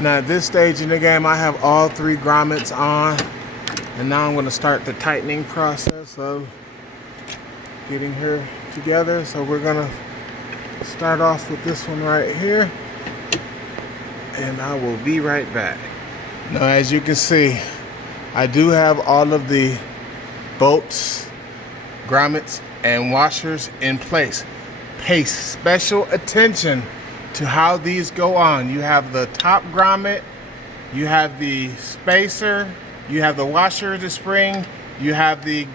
Now at this stage in the game, I have all three grommets on, and now I'm going to start the tightening process of getting her together. So we're going to start off with this one right here, and I will be right back. Now as you can see, I do have all of the bolts, grommets, and washers in place. Pay special attention to how these go on. You have the top grommet, you have the spacer, you have the washer, the spring, you have the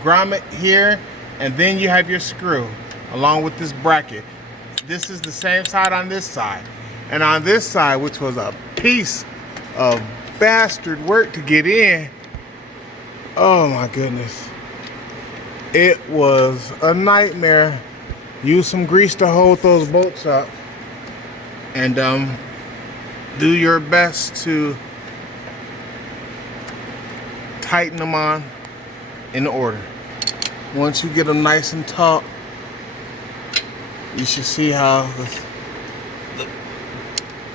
grommet here, and then you have your screw along with this bracket. This is the same side on this side. And on this side, which was a piece of bastard work to get in, oh my goodness, it was a nightmare. Use some grease to hold those bolts up, and do your best to tighten them on in order. Once you get them nice and taut, you should see how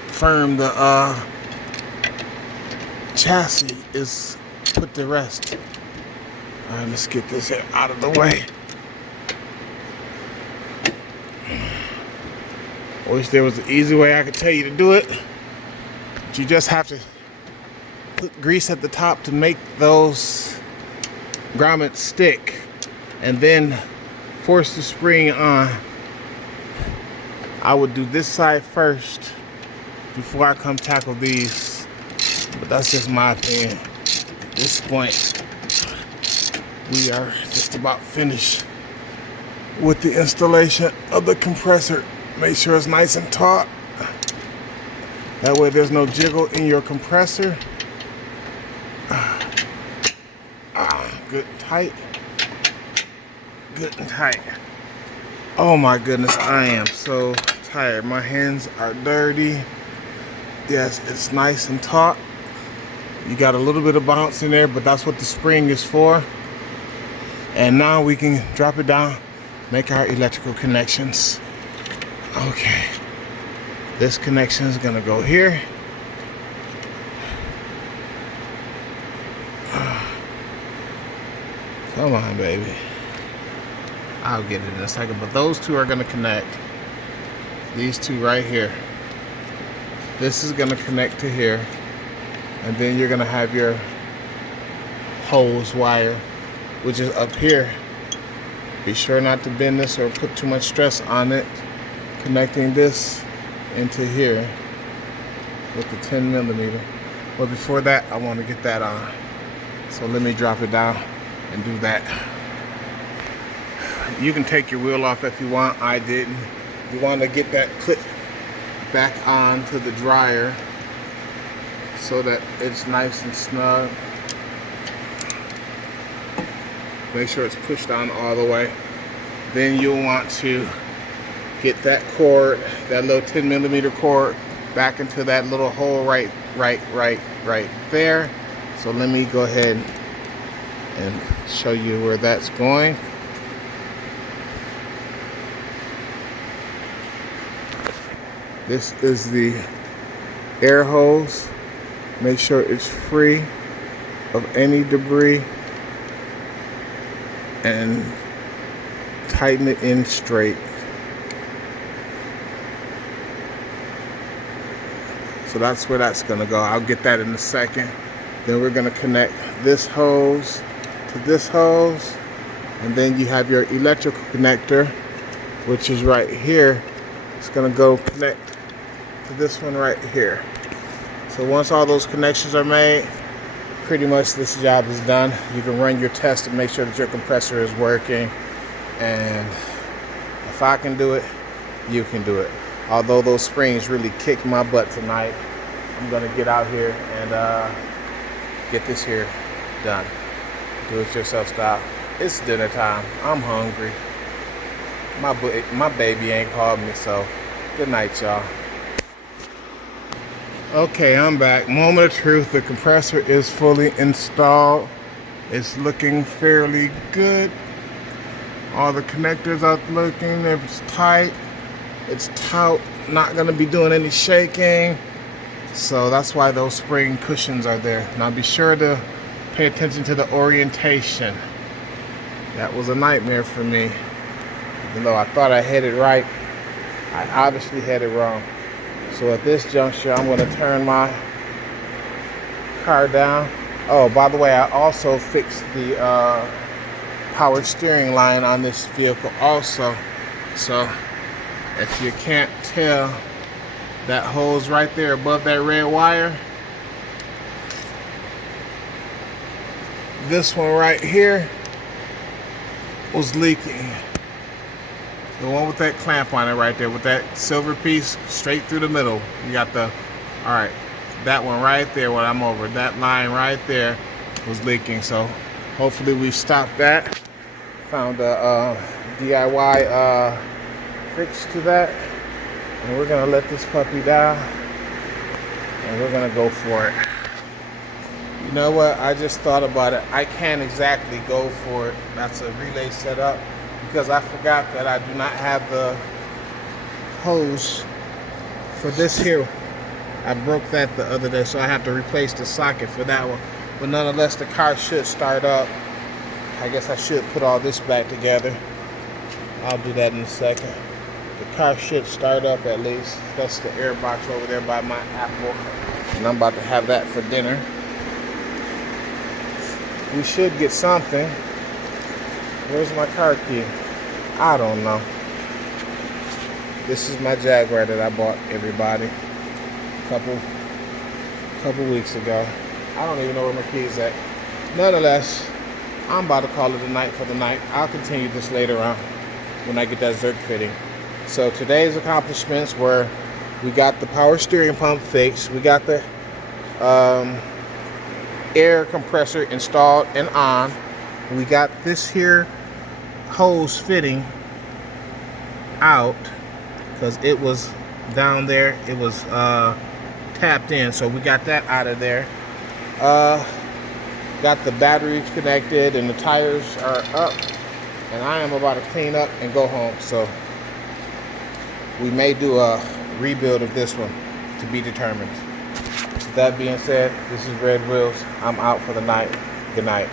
firm the chassis is put to rest. All right, let's get this out of the way. I wish there was an easy way I could tell you to do it, but you just have to put grease at the top to make those grommets stick, and then force the spring on. I would do this side first before I come tackle these, but that's just my opinion. At this point, we are just about finished with the installation of the compressor. Make sure it's nice and taut. That way there's no jiggle in your compressor. Good and tight. Good and tight. Oh my goodness, I am so tired. My hands are dirty. Yes, it's nice and taut. You got a little bit of bounce in there, but that's what the spring is for. And now we can drop it down, make our electrical connections. Okay, this connection is gonna go here. Come on, baby. I'll get it in a second, but those two are gonna connect. These two right here. This is gonna connect to here, and then you're gonna have your hose wire, which is up here. Be sure not to bend this or put too much stress on it. Connecting this into here with the 10mm. But before that, I want to get that on. So let me drop it down and do that. You can take your wheel off if you want. I didn't. You want to get that clip back on to the dryer so that it's nice and snug. Make sure it's pushed on all the way. Then you'll want to get that cord, that little 10mm cord, back into that little hole right there. So let me go ahead and show you where that's going. This is the air hose. Make sure it's free of any debris and tighten it in straight. So that's where that's gonna go. I'll get that in a second. Then we're gonna connect this hose to this hose, and then you have your electrical connector, which is right here. It's gonna go connect to this one right here. So once all those connections are made, pretty much this job is done. You can run your test to make sure that your compressor is working, and if I can do it, you can do it. Although those springs really kicked my butt tonight, I'm gonna get out here and get this here done. Do it yourself style. It's dinner time. I'm hungry. My baby ain't called me, so good night, y'all. Okay, I'm back. Moment of truth. The compressor is fully installed. It's looking fairly good. All the connectors are looking. It's tight. It's taut. Not gonna be doing any shaking. So that's why those spring cushions are there. Now be sure to pay attention to the orientation. That was a nightmare for me. Even though I thought I had it right, I obviously had it wrong. So at this juncture, I'm going to turn my car down. Oh, by the way, I also fixed the power steering line on this vehicle also. So if you can't tell, that hose right there above that red wire, this one right here was leaking. The one with that clamp on it right there, with that silver piece straight through the middle. You got the, all right, that one right there, what I'm over, that line right there was leaking. So hopefully we stopped that. Found a DIY fix to that. And we're gonna let this puppy down and we're gonna go for it. You know what, I just thought about it. I can't exactly go for it. That's a relay setup because I forgot that I do not have the hose for this here. I broke that the other day, so I have to replace the socket for that one. But nonetheless, the car should start up. I guess I should put all this back together. I'll do that in a second. The car should start up at least. That's the air box over there by my Apple. And I'm about to have that for dinner. We should get something. Where's my car key? I don't know. This is my Jaguar that I bought everybody a couple weeks ago. I don't even know where my keys at. Nonetheless, I'm about to call it a night for the night. I'll continue this later on when I get that Zerk fitting. So today's accomplishments were, we got the power steering pump fixed. We got the air compressor installed and on. We got this here hose fitting out because it was down there. It was tapped in, so we got that out of there. Got the batteries connected and the tires are up, and I am about to clean up and go home. So we may do a rebuild of this one, to be determined. With that being said, this is Red Wheels. I'm out for the night. Good night.